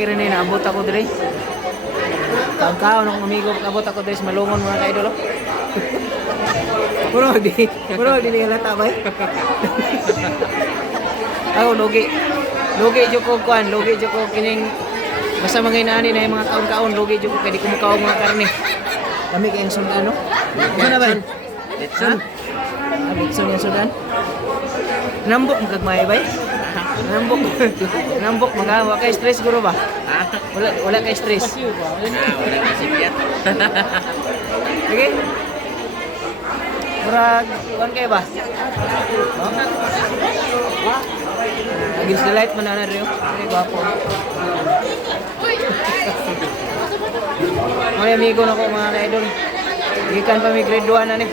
Lucky rin eh, naabot ako dire. Kaon-kaon akong amigo, naabot ako dire sa Malungon mga ka-idol. Oh. Puro di halata ba? Ako lugi. Lugi jud ko kuan, lugi jud ko kining basta mga inaani na yung mga kaon-kaon, lugi jud ko kay di ko mukaw mga karne. Kami kay ang sudan ano? Ano ba? Letson. Letson yung sudan. Nambok magagmay bay. Nambok mga wa kay stress guro ba? Wala kay stress. Wala kasi piyat. Sige. Murag, kuhan kayo ba? Against the light, manana rin. Ay, gwapo. Mga amigo na ko, mga ka-idol. Ikan pa may grade 1 na ni.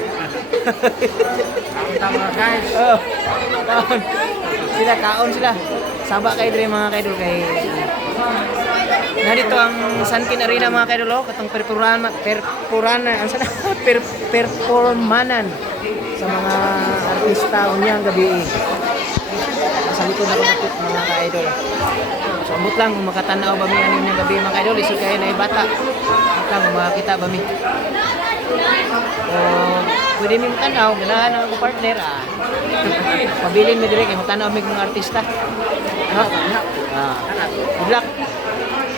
Tama guys. Oh, kaon sila. Saba kayo rin mga ka-idol kay... Narito ang Sunkin Arena mga ka-idol, oh, katong perpuranan sa mga artista unyang gabi. Sa likod ako nakit mga ka-idol. So ambot lang kung makatanaw ba mi aning unyang gabi mga ka-idol, isod kayo na bata. Ambot lang kung makakita ba mi. So pwede mi matanaw, ganahan ang ako partner Pabilin mi dire kay matanaw mi mga artista. No? Good luck.